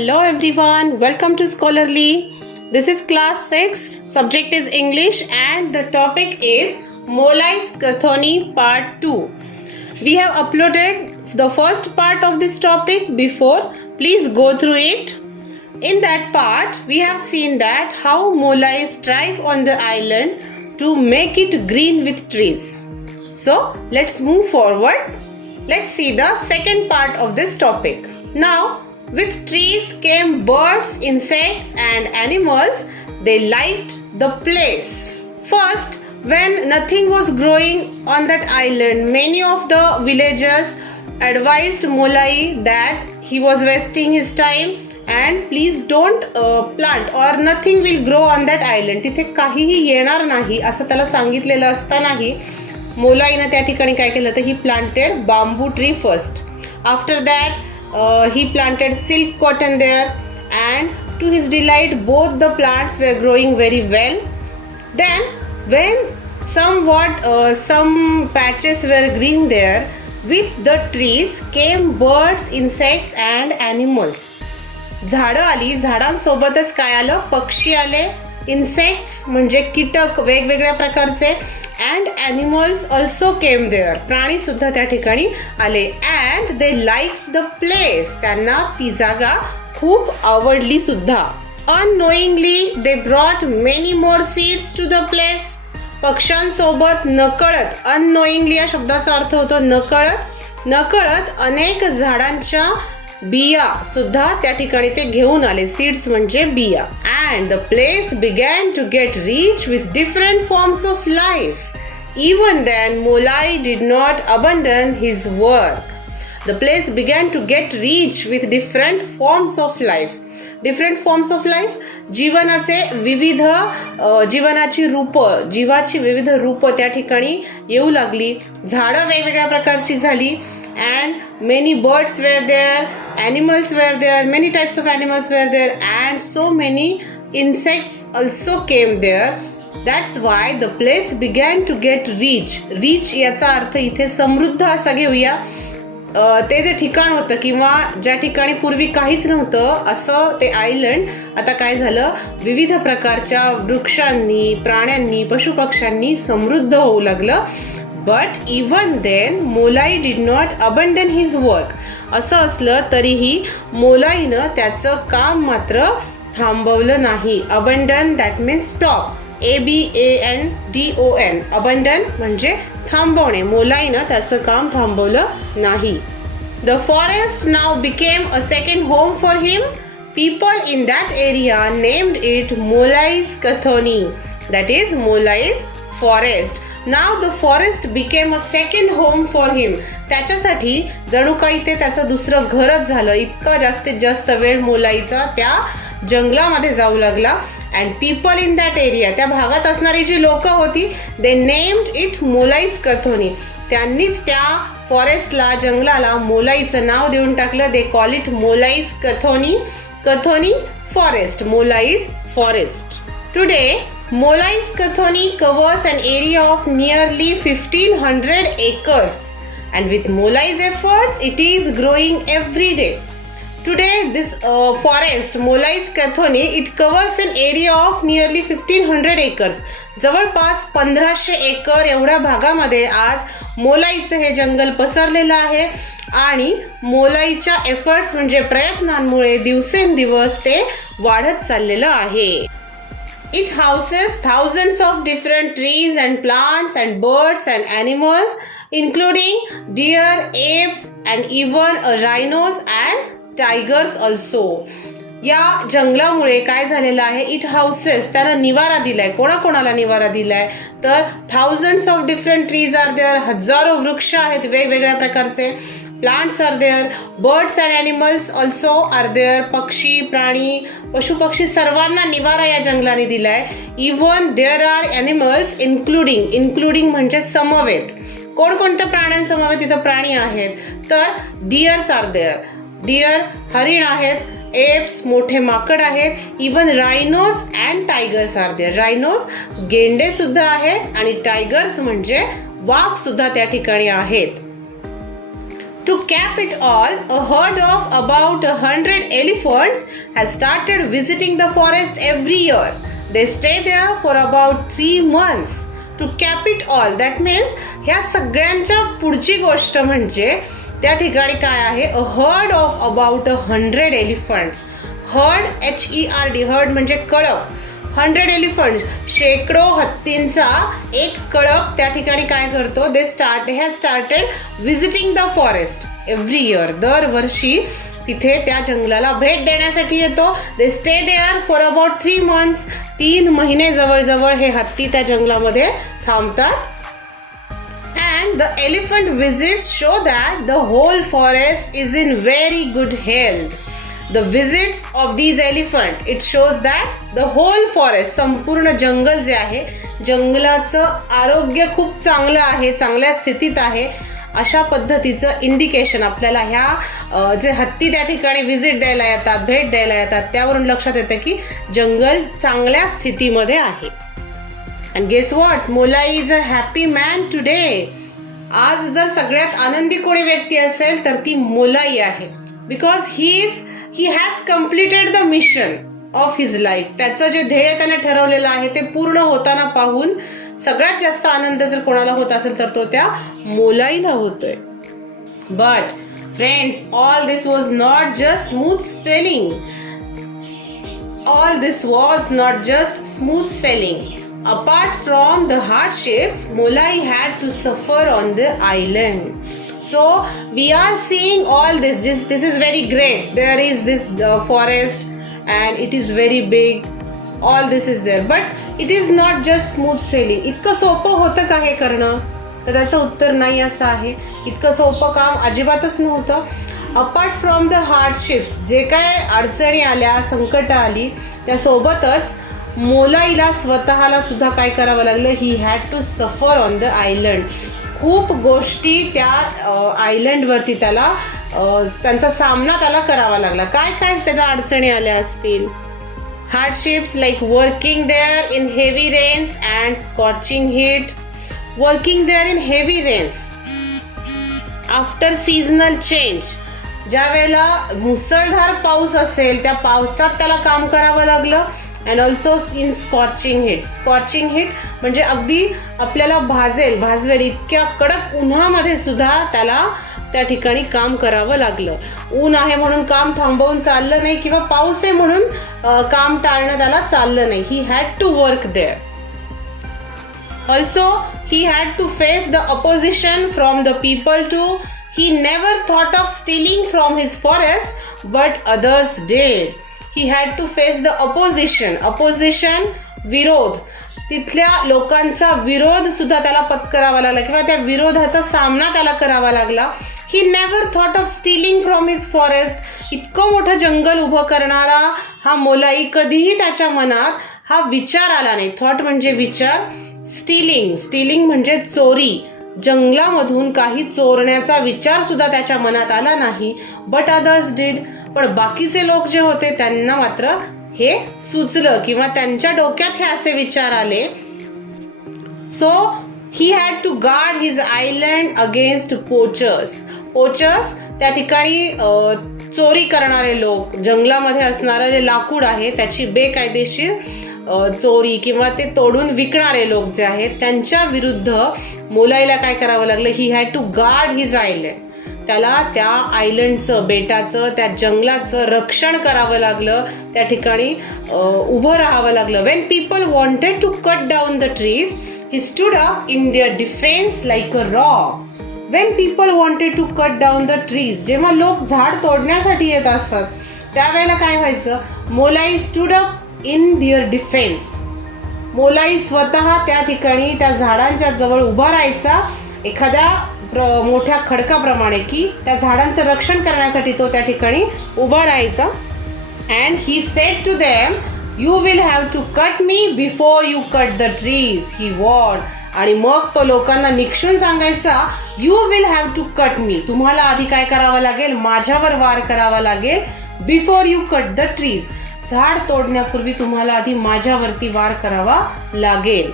Hello everyone, welcome to Scholarly. This is class 6, subject is English and the topic is Molai's Kathoni part 2. We have uploaded the first part of this topic before, please go through it. In that part, we have seen that how Molai strike on the island to make it green with trees. So let's move forward. Let's see the second part of this topic. Now, with trees came birds, insects and animals. They liked the place. First, when nothing was growing on that island, many of the villagers advised Molai that he was wasting his time and please don't plant or nothing will grow on that island. तिथे काहीही येणार नाही असं त्याला सांगितलेलं असतानाही मोलाईनं त्या ठिकाणी काय केलं तर ही planted bamboo tree first. After that he planted silk cotton there and to his delight both the plants were growing very well. Then when some patches were green there, with the trees came birds, insects and animals. झाडं आली, झाडांसोबतच काय आलं, पक्षी आले, insects म्हणजे कीटक वेगवेगळ्या प्रकारचे and animals also came there. प्राणी सुद्धा त्या ठिकाणी आले and they liked the place. त्यांना ती जागा खूप आवडली सुद्धा. Unknowingly they brought many more seeds to the place. पक्ष्यांसोबत नकळत, unknowingly या शब्दाचा अर्थ होतो नकळत अनेक झाडांच्या बिया सुद्धा त्या ठिकाणी ते घेऊन आले. सीड्स म्हणजे बिया. And the place began to get rich with different forms of life. Even then, Molai did not abandon his work. The place began to get rich with different forms of life. Different forms of life, जीवनाचे विविध जीवनाची रूप, जीवाची विविध रूप त्या ठिकाणी येऊ लागली. झाडं वेगवेगळ्या प्रकारची झाली and many birds were there, animals were there, many types of animals were there and so many insects also came there. That's why the place began to get rich. Rich याचा अर्थ इथे समृद्ध असा घेऊया. ते जे ठिकाण होतं किंवा ज्या ठिकाणी पूर्वी काहीच नव्हतं असं ते आयलंड आता काय झालं, विविध प्रकारच्या वृक्षांनी, प्राण्यांनी, पशुपक्ष्यांनी समृद्ध होऊ लागलं. But even then, Molai did not abandon his work. असं असलं तरीही मोलाईनं त्याचं काम मात्र थांबवलं नाही. Abandon that means stop. ABANDON. Abandon म्हणजे थांबवणे. मोलाईनं त्याचं काम थांबवलं नाही. The forest now became a second home for him. People in that area named it Molai's Kathoni. That is Molai's forest. Now the forest became a second home for him. त्याच्यासाठी जणू काही ते त्याचं दुसरं घरच झालं. इतका जास्तीत जास्त वेळ मोलाईचा त्या जंगलामध्ये जाऊ लागला. And people in that area, त्या भागात असणारी जी लोक होती, they named it Molai's Kathoni. त्यांनीच त्या फॉरेस्टला, जंगलाला मोलाईचं नाव देऊन टाकलं. They call it Molai's Kathoni. Kathoni forest, Molai's forest. Today, Molai's Kathoni covers an area of nearly 1500 acres. And with Molai's efforts, it is growing every day. Today, this forest, Molai's Kathoni, it covers an area of nearly 1500 acres. जवळपास 1500 acre एवढ्या भागामध्ये आज मोलाईचं हे जंगल पसरलेलं आहे आणि मोलाईच्या efforts म्हणजे प्रयत्नांमुळे दिवसेंदिवस ते वाढत चाललेलं आहे. It houses thousands of different trees and plants and birds and animals, including deer, apes and even rhinos and tigers also. या जंगलामुळे काय झालेलं आहे, इट हाऊसेस त्याला निवारा दिलाय. कोणाकोणाला निवारा दिलाय तर thousands of different trees are there. हजारो वृक्ष आहेत वेगवेगळ्या प्रकारचे. Plants are there. Birds and animals also are there. पक्षी, प्राणी, पशुपक्षी सर्वांना निवारा या जंगलाने दिलाय. Even there are animals including म्हणजे समवेत. कोणकोणत्या प्राण्यांसमवेत तिथं प्राणी आहेत तर डिअर्स आर देअर. डिअर हरिण आहेत, एप्स मोठे माकड आहेत, even rhinos and tigers are there. Rhinos गेंडे सुद्धा आहेत आणि टायगर्स म्हणजे वाघ सुद्धा त्या ठिकाणी आहेत. To cap it all, a herd of about 100 elephants has started visiting the forest every year. They stay there for about 3 months. To cap it all, that means ह्या सगळ्यांच्या पुढची गोष्ट म्हणजे त्या ठिकाणी काय आहे, a herd of about 100 elephants. Heard HERD, heard म्हणजे कळप. 100 एलिफंट्स, शेकडो हत्तींचा एक कळप त्या ठिकाणी काय करतो, they has started visiting the forest every year. दरवर्षी तिथे त्या जंगलाला भेट देण्यासाठी येतो. They stay there for about 3 months. 3 महिने जवळजवळ हे हत्ती त्या जंगलामध्ये थांबतात. And the elephant visits show that the whole forest is in very good health. The visits of these elephant, it shows that the whole forest, संपूर्ण जंगल जे आहे, जंगलाचं आरोग्य खूप चांगलं आहे, चांगल्या स्थितीत आहे, अशा पद्धतीचं इंडिकेशन आपल्याला ह्या जे हत्ती त्या ठिकाणी विजिट द्यायला येतात, भेट द्यायला येतात, त्यावरून लक्षात येतं की जंगल चांगल्या स्थितीमध्ये आहे. And guess what? Molai is a happy man today. आज जर सगळ्यात आनंदी कोणी व्यक्ती असेल तर ती मोलाई आहे. Because he has completed the mission of his life. त्याचं जे ध्येय त्याने ठरवलेलं आहे ते पूर्ण होताना पाहून सगळ्यात जास्त आनंद जर कोणाला होत असेल तर तो त्या मोलाईला होतोय. But friends, all this was not just smooth sailing. All this was not just smooth sailing. Apart from the hardships, Molai had to suffer on the island. So we are seeing all this. This is very great. There is this forest and it is very big. All this is there. But it is not just smooth sailing. इतकं सोपं होतं का हे करणं? तर त्याचं उत्तर नाही असं आहे. इतकं सोपं काम अजिबातच नव्हतं. अपार्ट फ्रॉम द हार्डशिप्स, जे काय अडचणी आल्या, संकट आली, त्यासोबतच मोलाईला स्वतःला सुद्धा काय करावं लागलं, he had to suffer on the island. खूप गोष्टी त्या आयलंडवरती त्याला त्यांचा सामना त्याला करावा लागला. काय काय त्याच्या अडचणी आल्या असतील. Hardships like working there in heavy rains and scorching heat. Working there in heavy rains after seasonal change. ज्या वेळेला मुसळधार पाऊस असेल त्या पावसात त्याला काम करावं लागलं. And also in scorching heat. Scorching heat म्हणजे अगदी आपल्याला भाजवेल इतक्या कडक उन्हामध्ये सुद्धा त्याला त्या ठिकाणी काम करावं लागलं. ऊन आहे म्हणून काम थांबवून चाललं नाही किंवा पाऊस आहे म्हणून काम टाळणं त्याला चाललं नाही. He had to work there. Also he had to face the opposition from the people too. He never thought of stealing from his forest, but others did. He had to face the opposition. Opposition, विरोध. तिथल्या लोकांचा विरोध सुद्धा त्याला पत्करावा लागला किंवा त्या विरोधाचा सामना त्याला करावा लागला. He never thought of stealing from his forest. इतकं मोठं जंगल उभं करणारा हा मोलाई कधीही त्याच्या मनात हा विचार आला नाही. थॉट म्हणजे विचार. स्टीलिंग म्हणजे चोरी. जंगलामधून काही चोरण्याचा विचार सुद्धा त्याच्या मनात आला नाही. But others did. पण बाकीचे लोक जे होते त्यांना मात्र हे सुचलं किंवा त्यांच्या डोक्यात हे असे विचार आले. So he had to guard his island against poachers. Poachers त्या ठिकाणी चोरी करणारे लोक. जंगलामध्ये असणारं जे लाकूड आहे त्याची बेकायदेशीर चोरी किंवा ते तोडून विकणारे लोक जे आहेत त्यांच्या विरुद्ध मोलाईला काय करावं लागलं. He had to guard his island. त्याला त्या आयलंडचं, बेटाचं, त्या जंगलाचं रक्षण करावं लागलं. त्या ठिकाणी उभं राहावं लागलं. When people wanted to cut down the trees, he stood up in their defence like a rock. When people wanted to cut down the trees, जेव्हा लोक झाड तोडण्यासाठी येत असतात त्यावेळेला काय व्हायचं, Molai stood up in their defence. Molai स्वतः त्या ठिकाणी त्या झाडांच्या जवळ उभा राहायचा एखाद्या मोठ्या खडकाप्रमाणे की त्या झाडांचं रक्षण करण्यासाठी तो त्या ठिकाणी उभा राहायचा. And he said to them, you will have to cut me before you cut the trees. He warned. आणि मग तो लोकांना निक्षून सांगायचा, you will have to cut me. तुम्हाला आधी काय करावं लागेल, माझ्यावर वार करावा लागेल. Before you cut the trees. झाड तोडण्यापूर्वी तुम्हाला आधी माझ्यावरती वार करावा लागेल.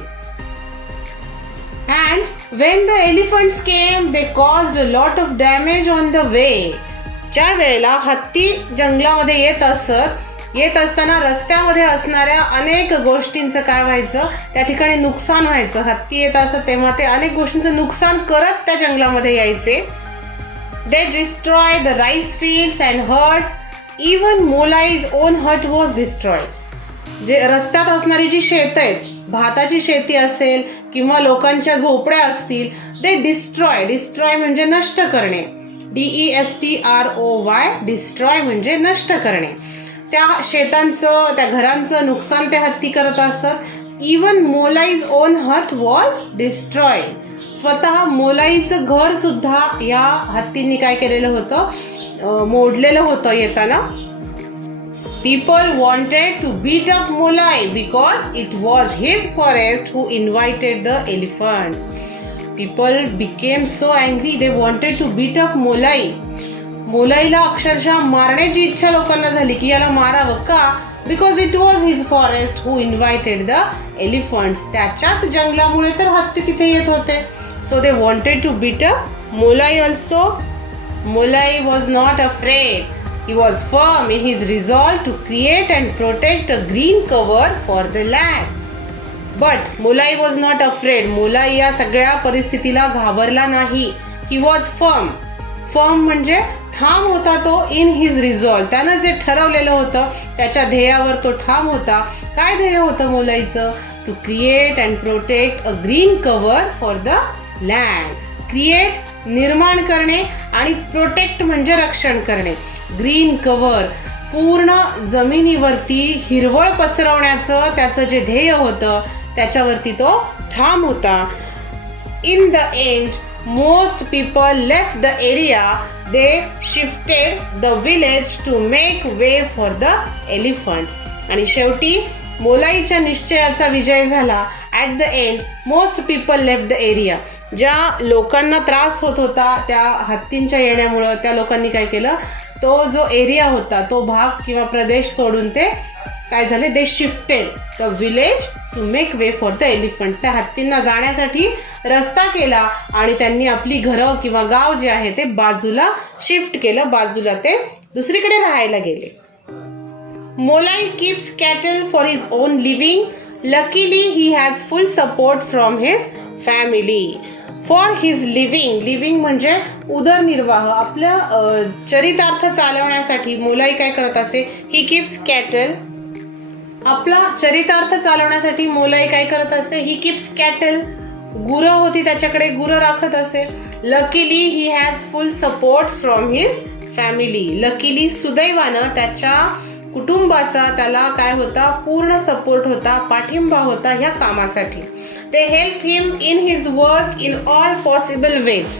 And when the elephants came, they caused a lot of damage on the way. ज्या वेळेला हत्ती जंगलामध्ये येत असताना रस्त्यामध्ये असणाऱ्या अनेक गोष्टींचं काय व्हायचं, त्या ठिकाणी नुकसान व्हायचं. हत्ती येत असत तेव्हा ते अनेक गोष्टींचं नुकसान करत त्या जंगलामध्ये यायचे. They destroyed the rice fields and herds. Even Molai's own hut was destroyed. जे रस्त्यात असणारी जी शेत आहेत, भाताची शेती असेल किंवा लोकांच्या झोपड्या असतील, ते डिस्ट्रॉय म्हणजे नष्ट करणे. DESTROY, डिस्ट्रॉय म्हणजे नष्ट करणे. त्या शेतांचं, त्या घरांचं नुकसान ते हत्ती करत असत. Even Molai's own hut was destroyed. स्वतः मोलाईचं घर सुद्धा या हत्तींनी काय केलेलं होतं, मोडलेलं होतं येताना. People wanted to beat up Molai because it was his forest who invited the elephants. People became so angry they wanted to beat up Molai. मोलाईला अक्षरशः मारण्याची इच्छा लोकांना झाली की याला मारावं का? Because it was his forest who invited the elephants. त्याच्याच जंगलामुळे तर हत्ती तिथे येत होते. So they wanted to beat up Molai also. Molai was not afraid. He was firm in his resolve to create and protect a green cover for the land. But Molai was not afraid. Molai या सगळ्या परिस्थितीला घाबरला नाही. He was firm. Firm म्हणजे ठाम होता तो in his resolve. त्यानं जे ठरवलेलं होतं त्याच्या ध्येयावर तो ठाम होता. काय ध्येय होतं मोलाईचं? To create and protect a green cover for the land. Create निर्माण करणे आणि प्रोटेक्ट म्हणजे रक्षण करणे. ग्रीन कव्हर पूर्ण जमिनीवरती हिरवळ पसरवण्याचं त्याचं जे ध्येय होतं त्याच्यावरती तो ठाम होता. In the end most people left the area. They shifted the village to make way for the elephants. आणि शेवटी मोलाईच्या निश्चयाचा विजय झाला. At the end most people left the area. ज्या लोकांना त्रास होत होता त्या हत्तींच्या येण्यामुळं त्या लोकांनी काय केलं, तो जो एरिया होता तो भाग किंवा प्रदेश सोडून ते काय झाले, they shifted the village to make way for the elephants. त्या हत्तींना जाण्यासाठी रस्ता केला आणि त्यांनी आपली घरं किंवा गाव जे आहे ते बाजूला शिफ्ट केलं, बाजूला ते दुसरीकडे राहायला गेले. Molai keeps cattle for his own living. Luckily he has full support from his family. For his living म्हणजे उदरनिर्वाह, आपल्या चरितार्थ चालवण्यासाठी मोलाई काय करत असे, ही कीप्स कॅटल. आपला चरितार्थ चालवण्यासाठी मोलाई काय करत असे, ही कीप्स कॅटल. गुरं होती त्याच्याकडे, गुरं राखत असे. Luckily he has full support from his family. Luckily सुदैवानं त्याच्या कुटुंबाचा त्याला काय होता, पूर्ण सपोर्ट होता, पाठिंबा होता ह्या कामासाठी. They help him in his work in all possible ways.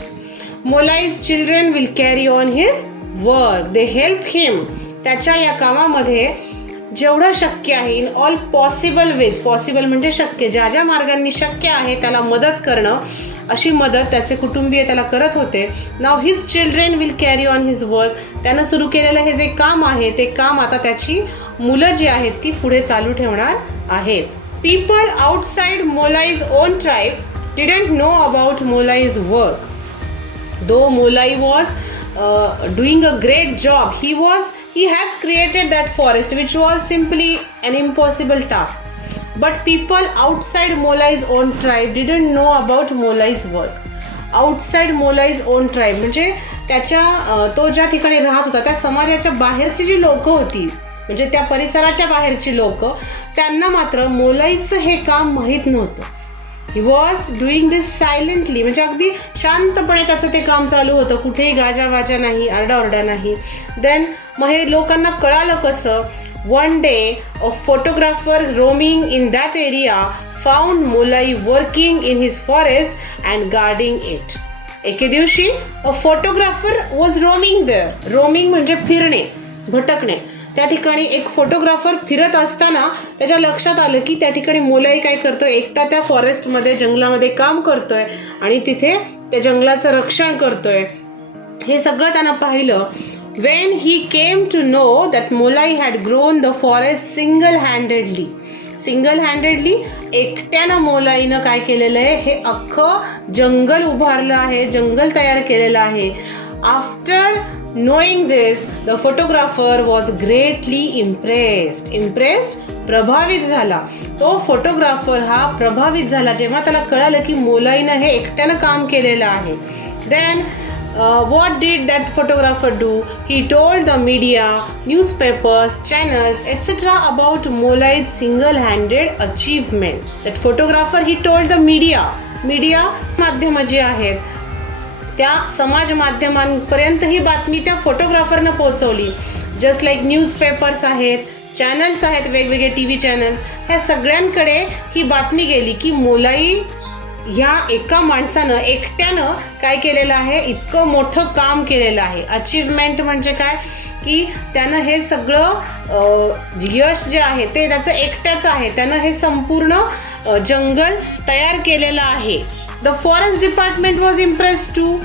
Molai's children will carry on his work. They help him. त्याच्या या कामामध्ये जेवढं शक्य आहे in all possible ways. Possible म्हणजे शक्य, ज्या ज्या मार्गांनी शक्य आहे त्याला मदत करणं, अशी मदत त्याचे कुटुंबीय त्याला करत होते. Now his children will carry on his work. त्यानं सुरू केलेलं हे जे काम आहे ते काम आता त्याची मुलं जी आहेत ती पुढे चालू ठेवणार आहेत. People outside Molai's own tribe didn't know about Molai's work. Though Molai was doing a great job, he has created that forest, which was simply an impossible task. But people outside Molai's own tribe didn't know about Molai's work. Outside Molai's own tribe म्हणजे त्याच्या तो ज्या ठिकाणी राहत होता त्या समाजाच्या बाहेरची जी लोक होती, म्हणजे त्या परिसराच्या बाहेरची लोक, त्यांना मात्र मोलाईचं हे काम माहीत नव्हतं. He was doing this silently. म्हणजे अगदी शांतपणे त्याचं ते काम चालू होतं, कुठेही गाजावाजा नाही, आरडाओरडा नाही. देन मग हे लोकांना कळालं कसं, one day a photographer roaming in that area found Molai working in his forest and guarding it. एके दिवशी a photographer was roaming there. Roaming म्हणजे फिरणे, भटकणे. त्या ठिकाणी एक फोटोग्राफर फिरत असताना त्याच्या लक्षात आलं की त्या ठिकाणी मोलाई काय करतोय, एकटा त्या फॉरेस्टमध्ये जंगलामध्ये काम करतोय आणि तिथे त्या जंगलाचं रक्षण करतोय. हे सगळं त्यानं पाहिलं. When he came to know that Molai had grown the forest single-handedly. Single handedly एकट्यानं मोलाईनं काय केलेलं आहे, हे अख्खं जंगल उभारलं आहे, जंगल तयार केलेलं आहे. After knowing this, the photographer was greatly impressed, प्रभावित झाला. तो फोटोग्राफर हा प्रभावित झाला जेव्हा त्याला कळालं की मोलाईनं हे एकट्यानं काम केलेलं आहे. Then what did that photographer do? He told the media, newspapers, channels, etc. about Molai's single-handed achievement. That photographer, he told the media माध्यम जे आहेत त्या समाज माध्यमांपर्यंत ही बातमी त्या फोटोग्राफरनं पोहोचवली. जस्ट लाईक न्यूजपेपर्स आहेत, चॅनल्स आहेत, वेगवेगळे TV चॅनल्स, ह्या सगळ्यांकडे ही बातमी गेली की मोलाई ह्या एका माणसानं एकट्यानं काय केलेलं आहे, इतकं मोठं काम केलेलं आहे. अचीवमेंट म्हणजे काय की त्यानं हे सगळं यश जे आहे ते त्याचं एकट्याचं आहे. त्यानं हे संपूर्ण जंगल तयार केलेलं आहे. The forest department was impressed too.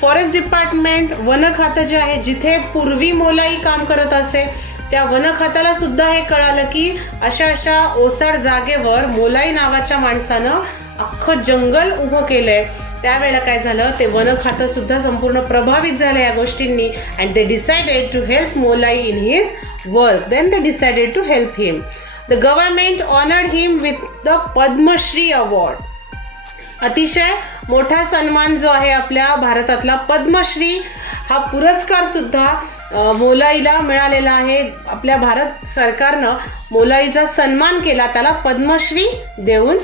Forest department, वन खातं जे आहे, जिथे पूर्वी मोलाई काम करत असे त्या वन खात्याला सुद्धा हे कळालं की अशा ओसाड जागेवर मोलाई नावाच्या माणसानं अख्खं जंगल उभं केलंय. त्यावेळेला काय झालं, ते वन खातं सुद्धा संपूर्ण प्रभावित झालं या गोष्टींनी. And they decided to help Molai in his work. Then they decided to help him. The government honoured him with the Padma Shri award. अतिशय मोठा सन्मान जो आहे आपल्या भारतातला, पद्मश्री हा पुरस्कार सुद्धा मोलाईला मिळालेला आहे. आपल्या भारत सरकारनं मोलाईचा सन्मान केला, त्याला पद्मश्री देऊन.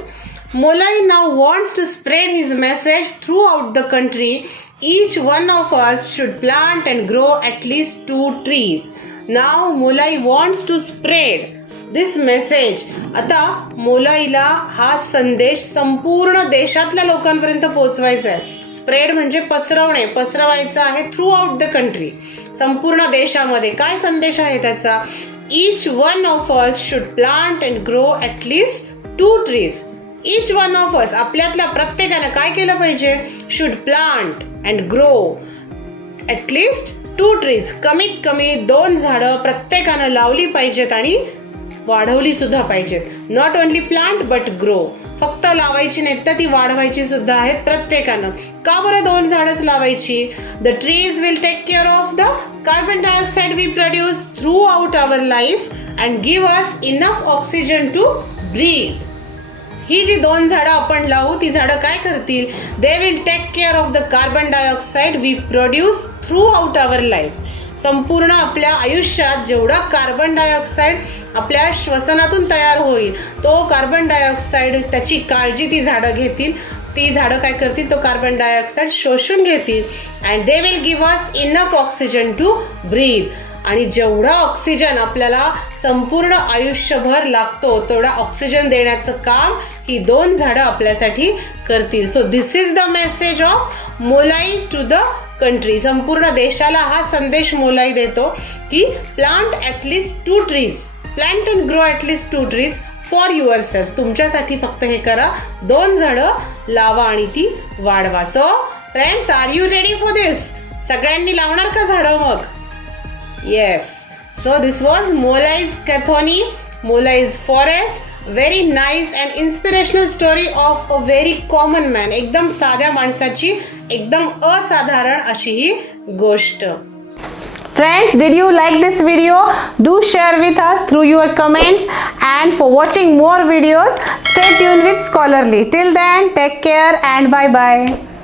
Molai now wants to spread his message throughout the country. Each one of us should plant and grow at least 2 trees. Now Molai wants to spread this message. आता मोलाईला हा संदेश संपूर्ण देशातल्या लोकांपर्यंत पोहोचवायचा आहे. स्प्रेड म्हणजे पसरवणे, पसरवायचा आहे थ्रू आउट द कंट्री, संपूर्ण देशामध्ये. काय संदेश आहे त्याचा? Each one of us should plant and grow at least 2 trees. Each one of us, आपल्यातल्या प्रत्येकानं काय केलं पाहिजे? Should plant and grow at least 2 trees. कमीत कमी 2 झाडं प्रत्येकानं लावली पाहिजेत आणि वाढवली सुद्धा पाहिजेत. Not only plant but grow. फक्त लावायची नाही तर ती वाढवायची सुद्धा आहेत प्रत्येकानं. का बरं 2 झाडच लावायची? The trees will take care of the carbon dioxide we produce throughout our life and give us enough oxygen to breathe. ही जी 2 झाडं आपण लावू ती झाडं काय करतील? They will take care of the carbon dioxide we produce throughout our life. संपूर्ण आपल्या आयुष्यात जेवढा कार्बन डायऑक्साईड आपल्या श्वसनातून तयार होईल तो कार्बन डायऑक्साईड त्याची काळजी ती झाडं घेतील. ती झाडं काय करतील? तो कार्बन डायऑक्साईड शोषून घेतील. And they will give us enough oxygen to breathe. आणि जेवढा ऑक्सिजन आपल्याला संपूर्ण आयुष्यभर लागतो तेवढा ऑक्सिजन देण्याचं काम ही 2 झाडं आपल्यासाठी करतील. So this is the message of Molai to the country. संपूर्ण देशाला हा संदेश मोलाई देतो की plant at least 2 trees. Plant and grow at least 2 trees for yourself. तुमच्यासाठी फक्त हे करा, 2 झाडं लावा आणि ती वाढवा. So friends, are you ready for this? सगळ्यांनी लावणार का झाडं मग? Yes. So this was Molai's Kathoni, Molai's forest. Very nice and inspirational story of a very common man. एकदम साध्या माणसाची एकदम असाधारण अशी ही गोष्ट. Friends, did you like this video? Do share with us through your comments, and for watching more videos, stay tuned with Scholarly. Till then, take care and bye bye.